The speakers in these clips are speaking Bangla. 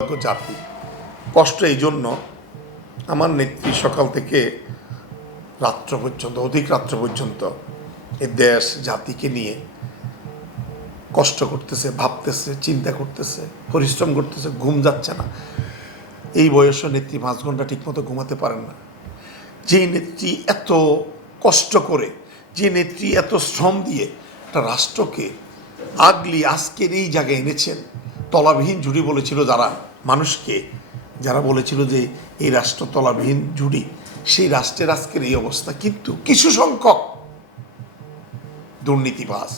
জাতি কষ্ট এই জন্য আমার নেত্রী সকাল থেকে রাত্র পর্যন্ত, অধিক রাত্র পর্যন্ত এ দেশ জাতিকে নিয়ে কষ্ট করতেছে, ভাবতেছে, চিন্তা করতেছে, পরিশ্রম করতেছে, ঘুম যাচ্ছে না। এই বয়সে নেত্রী পাঁচ ঘণ্টা ঠিকমতো ঘুমাতে পারেন না। যে নেত্রী এত কষ্ট করে, যে নেত্রী এত শ্রম দিয়ে একটা রাষ্ট্রকে আগলি আজকের এই জায়গায় এনেছেন, তলাবিহীন ঝুড়ি বলেছিল যারা মানুষকে যারা বলেছিল যে এই রাষ্ট্র তলাবিহীন ঝুড়ি, সেই রাষ্ট্রের আজকের এই অবস্থা কিন্তু কিছু সংখ্যক দুর্নীতিবাস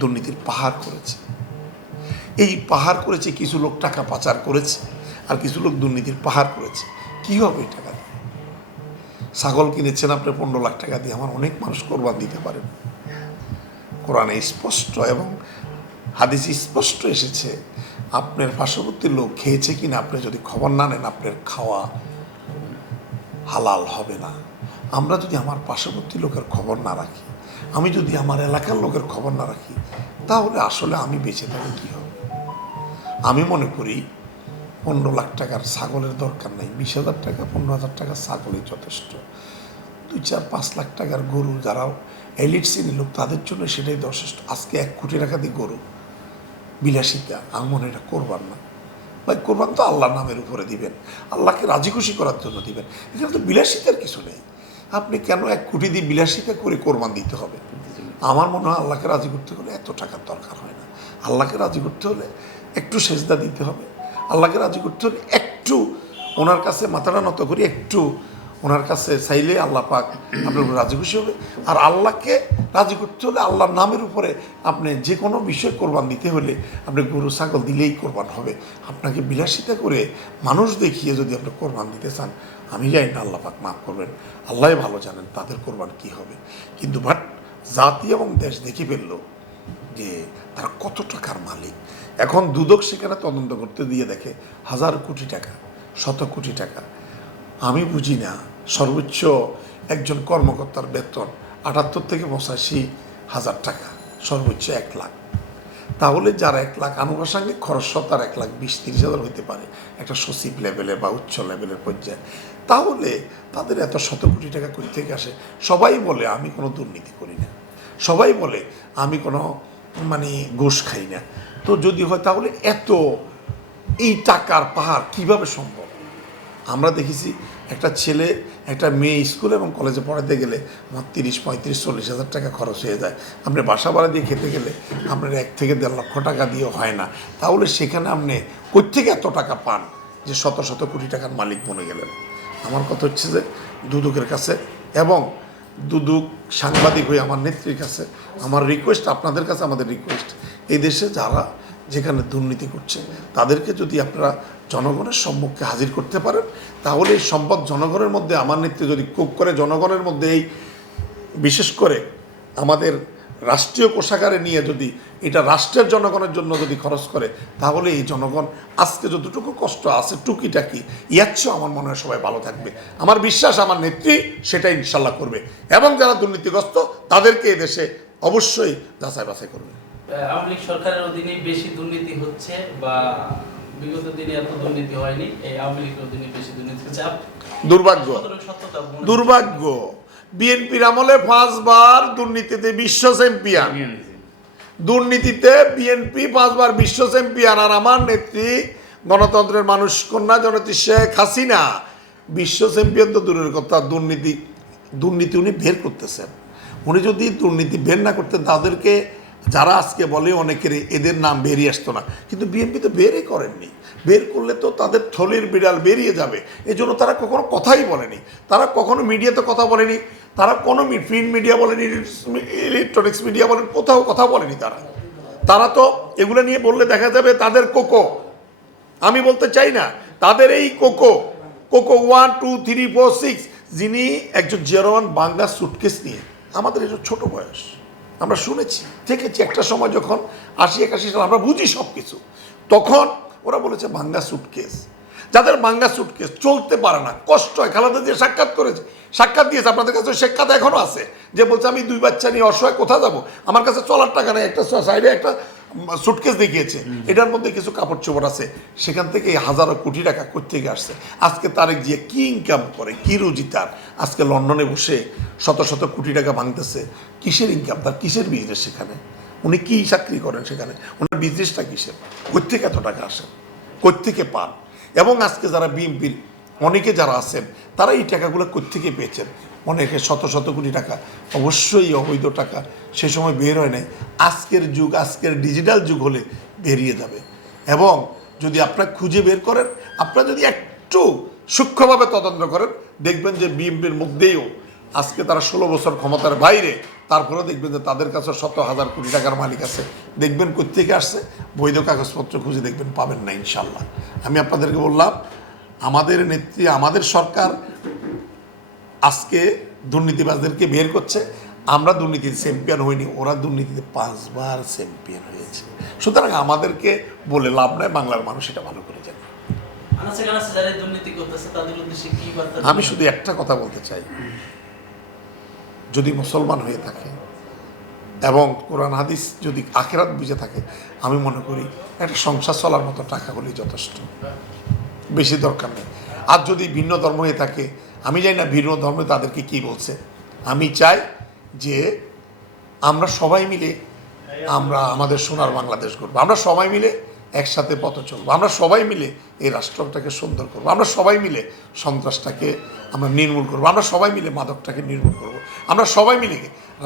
দুর্নীতির পাহাড় করেছে। এই পাহাড় করেছে, কিছু লোক টাকা পাচার করেছে আর কিছু লোক দুর্নীতির পাহাড় করেছে। কী হবে এই টাকা দিয়ে? ছাগল কিনেছেন আপনি পনেরো লাখ টাকা দিয়ে, আমার অনেক মানুষ কোরবান দিতে পারেন কোরআনে স্পষ্ট এবং হাদিস স্পষ্ট এসেছে আপনার পার্শ্ববর্তী লোক খেয়েছে কিনা, আপনি যদি খবর না নেন, আপনার খাওয়া হালাল হবে না। আমরা যদি আমার পার্শ্ববর্তী লোকের খবর না রাখি, আমি যদি আমার এলাকার লোকের খবর না রাখি, তাহলে আসলে আমি বেঁচে থাকলে কী হবে? আমি মনে করি পনেরো লাখ টাকার ছাগলের দরকার নেই, বিশ হাজার টাকা, পনেরো হাজার টাকার ছাগলই যথেষ্ট। দুই চার পাঁচ লাখ টাকার গরু যারা এলিট শ্রেণির লোক, তাদের জন্য সেটাই যথেষ্ট। আজকে এক কোটি টাকা দিয়ে গরু বিলাসিতা হয় এটা করবার না। ভাই, কোরবান তো আল্লাহর নামের উপরে দিবেন। আল্লাহকে রাজি খুশি করার জন্য দিবেন। এখানে তো বিলাসিতার কিছু নেই। আপনি কেন এক কোটি দিয়ে বিলাসিতা করে কোরবান দিতে হবে? আমার মনে হয় আল্লাহকে রাজি করতে হলে এত টাকার দরকার হয় না। আল্লাহকে রাজি করতে হলে একটু সেজদা দিতে হবে। আল্লাহকে রাজি করতে হলে একটু ওনার কাছে মাথাটা নত করি একটু ওনার কাছে চাইলে আল্লাহ পাক আপনার উপর রাজি খুশি হবে। আর আল্লাহকে রাজি করতে হলে আল্লাহর নামের উপরে আপনি যে কোনো বিষয় কোরবান দিতে হলে আপনি গরু, ছাগল দিলেই কোরবান হবে। আপনাকে বিলাসিতা করে মানুষ দেখিয়ে যদি আপনি কোরবান দিতে চান, আমি জানি না আল্লাহ পাক মাফ করবেন। আল্লাহ ভালো জানেন তাদের কোরবান কি হবে। কিন্তু বাট জাতি এবং দেশ দেখে ফেলল যে তারা কত টাকার মালিক। এখন দুদক সেখানে তদন্ত করতে দিয়ে দেখে হাজার কোটি টাকা, শত কোটি টাকা। আমি বুঝি না সর্বোচ্চ একজন কর্মকর্তার বেতন আটাত্তর থেকে পঁচাশি হাজার টাকা, সর্বোচ্চ এক লাখ। তাহলে যারা এক লাখ আনুষঙ্গিক খরচ তার এক লাখ বিশ, তিরিশ হাজার হইতে পারে, একটা সচিব লেভেলে বা উচ্চ লেভেলের পর্যায়ে। তাহলে তাদের এত শত কোটি টাকা কই থেকে আসে? সবাই বলে, আমি কোনো দুর্নীতি করি না। সবাই বলে, আমি কোনো মানে ঘুষ খাই না। তো যদি হয়, তাহলে এত এই টাকার পাহাড় কীভাবে সম্ভব? আমরা দেখেছি একটা ছেলে, একটা মেয়ে স্কুল এবং কলেজে পড়াতে গেলে আমার তিরিশ, পঁয়ত্রিশ, চল্লিশ হাজার টাকা খরচ হয়ে যায়। আপনি বাসা ভাড়া দিয়ে খেতে গেলে আপনার এক থেকে দেড় লক্ষ টাকা দিয়ে হয় না। তাহলে সেখানে আপনি কোথেকে এত টাকা পান যে শত শত কোটি টাকার মালিক বনে গেলেন? আমার কথা হচ্ছে যে দুদকের কাছে এবং দুদুক সাংবাদিক হয়ে আমার নেত্রীর কাছে, আমার রিকোয়েস্ট আপনাদের কাছে আমাদের রিকোয়েস্ট এই দেশে যারা যেখানে দুর্নীতি করছে, তাদেরকে যদি আপনারা জনগণের সম্মুখে হাজির করতে পারেন, তাহলে এই সম্পদ জনগণের মধ্যে, আমার নেত্রী যদি খুব করে জনগণের মধ্যে এই, বিশেষ করে আমাদের রাষ্ট্রীয় কোষাগারে নিয়ে যদি এটা রাষ্ট্রের জনগণের জন্য যদি খরচ করে, তাহলে এই জনগণ আজকে যতটুকু কষ্ট আছে টুকিটাকি, ইয়াচ্ছ আমার মনে হয় সবাই ভালো থাকবে। আমার বিশ্বাস, আমার নেত্রী সেটা ইনশাল্লাহ করবে। এবং যারা দুর্নীতিগ্রস্ত, তাদেরকে এদেশে অবশ্যই যাচাই বাছাই করবে। আওয়ামী লীগ সরকারের অধীনে বেশি দুর্নীতি হচ্ছে বা বিগত দিনে এত দুর্নীতি হয়নি এই আওয়ামী লীগের অধীনে বেশি দুর্নীতি হচ্ছে। দুর্ভাগ্য। দুর্ভাগ্য। বিএনপির আমলে পাঁচবার দুর্নীতিতে বিশ্ব চ্যাম্পিয়ন। দুর্নীতিতে বিএনপি পাঁচবার বিশ্ব চ্যাম্পিয়ন। আর আমার নেত্রী গণতন্ত্রের মানুষ কন্যা জনতি শেখ হাসিনা। বিশ্ব চ্যাম্পিয়ন তো দূরের কথা দুর্নীতি দুর্নীতি উনি বের করতেছেন। উনি যদি দুর্নীতি বের না করতেন তাদেরকে যারা আজকে বলে অনেকের এদের নাম বেরিয়ে আসতো না। কিন্তু বিএনপি তো বেরই করেননি। বের করলে তো তাদের থলির বিড়াল বেরিয়ে যাবে। এই জন্য তারা কখনো কথাই বলেনি। তারা কখনো মিডিয়াতে কথা বলেনি। তারা কোনো প্রিন্ট মিডিয়া বলেনি ইলেকট্রনিক্স মিডিয়া বলেন, কোথাও কথা বলেনি তারা। তারা তো এগুলো নিয়ে বললে দেখা যাবে তাদের কোকো। আমি বলতে চাই না, তাদের এই কোকো। Cocoa one two three four six যিনি একজন জিয়ারওয়ান বাংলা সুটকেস নিয়ে। আমাদের এটা ছোট বয়স। আমরা শুনেছি, দেখেছি একটা সময় যখন আশি একাশি সাল, আমরা বুঝি সব কিছু তখন ওরা বলেছে, ভাঙ্গা সুটকেস যাদের ভাঙ্গা সুটকেস চলতে পারে না, কষ্ট হয়। খালাদা দিয়ে সাক্ষাৎ করেছে, সাক্ষাৎ দিয়েছে। আপনাদের কাছে সাক্ষাৎ এখনও আছে, যে বলছে, আমি দুই বাচ্চা নিয়ে অসহায়, কোথায় যাব? আমার কাছে চলার টাকা নেই, একটা সাইডে একটা সুটকেস দেখিয়েছে। এটার মধ্যে কিছু কাপড় চোপড় আছে। সেখান থেকে হাজারো কোটি টাকা কোথেকে আসছে। আজকে তারেক জিয়া কি ইনকাম করে, কি রুজি তার? আজকে লন্ডনে বসে শত শত কোটি টাকা ভাঙতেছে কিসের ইনকাম তার কিসের বিজনেস সেখানে? উনি কি চাকরি করেন সেখানে? ওনার বিজনেসটা কিসের? কোথেকে এত টাকা আসেন কোথেকে পান? এবং আজকে যারা বিএনপির অনেকে যারা আছেন, তারা এই টাকাগুলো কোথেকে পেয়েছেন? অনেকে শত শত কোটি টাকা। অবশ্যই অবৈধ টাকা সে সময় বের হয় নাই। আজকের যুগ, আজকের ডিজিটাল যুগ হলে বেরিয়ে যাবে। এবং যদি আপনারা খুঁজে বের করেন, আপনারা যদি একটু সূক্ষ্মভাবে তদন্ত করেন, দেখবেন যে বিএনপির মধ্যেও আজকে তারা ষোলো বছর ক্ষমতার বাইরে, তারপরেও দেখবেন যে তাদের কাছে শত হাজার কোটি টাকার মালিক আছে। দেখবেন কোথেকে আসছে, বৈধ কাগজপত্র খুঁজে দেখবেন পাবেন না ইনশাল্লাহ আমি আপনাদেরকে বললাম আমাদের নেত্রী আমাদের সরকার আজকে দুর্নীতিবাজদেরকে বের করছে। আমরা দুর্নীতিতে চ্যাম্পিয়ন হইনি ওরা দুর্নীতিতে পাঁচবার চ্যাম্পিয়ন হয়েছে। সুতরাং আমাদেরকে বলে লাভ নাই বাংলার মানুষ এটা ভালো করে জানে। আমি শুধু একটা কথা বলতে চাই। যদি মুসলমান হয়ে থাকে এবং কোরআন হাদিস যদি আখেরাত বুঝে থাকে আমি মনে করি একটা সংসার চলার মতো টাকা হলেই যথেষ্ট। বেশি দরকার নেই। আর যদি ভিন্ন ধর্ম হয়ে থাকে, আমি জানি না ভিন্ন ধর্মে তাদেরকে কি বলছে। আমি চাই যে আমরা সবাই মিলে আমরা আমাদের সোনার বাংলাদেশ করব আমরা সবাই মিলে একসাথে পথ চলবো। আমরা সবাই মিলে এই রাষ্ট্রটাকে সুন্দর করব। আমরা সবাই মিলে সন্ত্রাসটাকে আমরা নির্মূল করব। আমরা সবাই মিলে মাদকটাকে নির্মূল করব। আমরা সবাই মিলে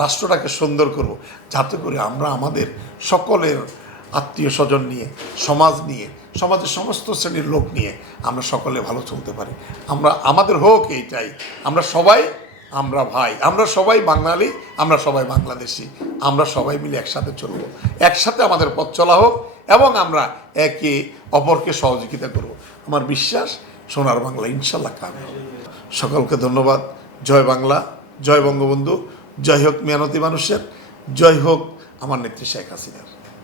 রাষ্ট্রটাকে সুন্দর করব। যাতে করে আমরা আমাদের সকলের আত্মীয় স্বজন নিয়ে, সমাজ নিয়ে, সমাজের সমস্ত শ্রেণির লোক নিয়ে আমরা সকলে ভালো চলতে পারি। আমরা, আমাদের হোক এইটাই। আমরা সবাই আমরা ভাই। আমরা সবাই বাঙালি, আমরা সবাই বাংলাদেশি। আমরা সবাই মিলে একসাথে চলব। একসাথে আমাদের পথ চলা হোক এবং আমরা একে অপরকে সহযোগিতা করব। আমার বিশ্বাস, সোনার বাংলা ইনশাল্লাহ কামে সকলকে ধন্যবাদ। জয় বাংলা, জয় বঙ্গবন্ধু। জয় হোক মেহনতি মানুষের। জয় হোক আমার নেত্রী শেখ হাসিনার।